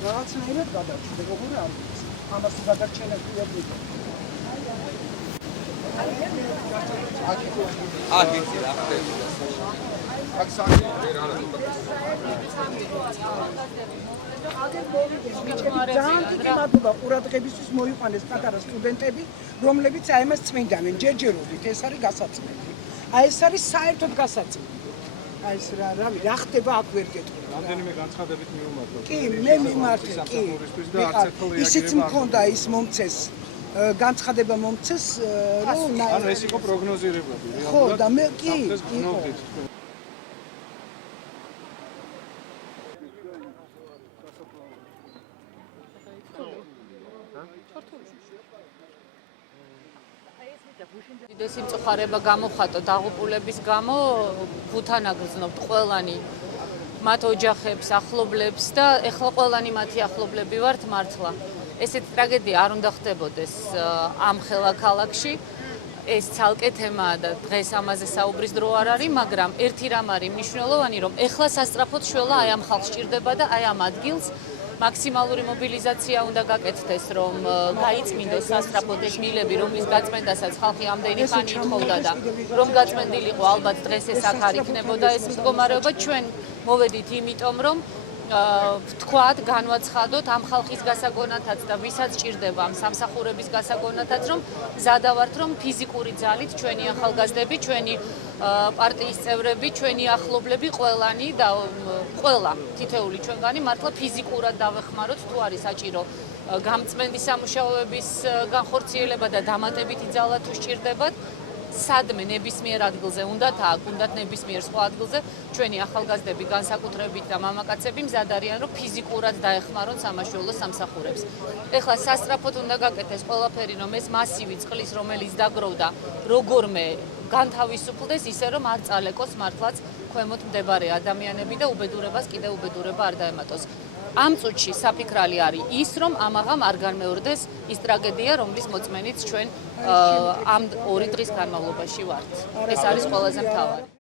რაღაცნაირად გადარჩა, როგორ არ ვიცი. ამას გადარჩენას ვიებდით. ძალიან დიდი მადლობა ყურადღებისთვის მოიყვანეს პატარა სტუდენტები, რომლებიც აი ამას წმინდავენ ჯერჯერობით. ეს არის გასაწმენდი. აი ეს არის საერთოდ გასაწმენდი. აი ეს რა ხდება აქ ვერ გეტყვი. რამდენიმე განცხადებით მიუმართოთ. კი, მე მიმართე, კი. ისიც მქონდა ის მომცეს განცხადება მომცეს, რომ ანუ ეს იყო პროგნოზირებები. ხო, და მე კი. Დიდესი მწუხარება გამოხატო დაღუპულების გამო, ვუთან აგრძნობთ ყველანი მათ ოჯახებს, ახლობლებს და ეხლა ყველანი მათი ახლობლები ვართ მართლა. ესეთი ტრაგედია არ უნდა ხდებოდეს ამ ქალაქში. ეს ცალკე თემაა და დღეს ამაზე საუბრის დრო არ არის, მაგრამ ერთი რამ არის მნიშვნელოვანი, რომ ეხლა სასწრაფოდ შველა აი ამ ხალხს ჭირდება და აი ამ ადგილს მაქსიმალური მობილიზაცია უნდა გაკეთდეს, რომ გაიწმინდოს სასწრაფოდ ეს მილები, რომლის გაწმენდასაც ხალხი ამდენი ხანი ითხოვდა და რომ გაწმენდილიყო, ალბათ დღეს ეს აქ არ იქნებოდა ეს მდგომარეობა. ჩვენ მოვედით იმიტომ, რომ ვთქვათ, განვაცხადოთ ამ ხალხის გასაგონათაც და ვისაც ჭირდება ამ სამსახურების გასაგონათაც, რომ მზადავართ, რომ ფიზიკური ძალით ჩვენი ახალგაზრდები, ჩვენი პარტიის წევრები, ჩვენი ახლობლები, ყველანი და ყველა თითეული ჩვენგანი მართლა ფიზიკურად დავეხმაროთ, თუ არის საჭირო გამწმენდი სამუშაოების განხორციელება და დამატებითი ძალა თუ სჭირდებათ. სადმე ნებისმიერ ადგილზე უნდათ აქ, უნდათ ნებისმიერ სხვა ადგილზე ჩვენი ახალგაზრდები განსაკუთრებით და მამაკაცები მზად არიან, რომ ფიზიკურად დაეხმარონ სამაშველო სამსახურებს. ეხლა სასწრაფოდ უნდა გაკეთდეს ყველაფერი, რომ ეს მასივი წყლის, რომელიც დაგროვდა, როგორმე განთავისუფლდეს, ისე რომ არ წალეკოს მართლაც ქვემოთ მდებარე ადამიანები და უბედურებას კიდევ უბედურება არ დაემატოს. ამ წუთში საფიქრალი არის ის, რომ ამაღამ არ განმეორდეს ის ტრაგედია, რომლის მოწმენით ჩვენ ამ 2 დღის განმავლობაში ვართ. ეს არის ყველაზე მთავარი.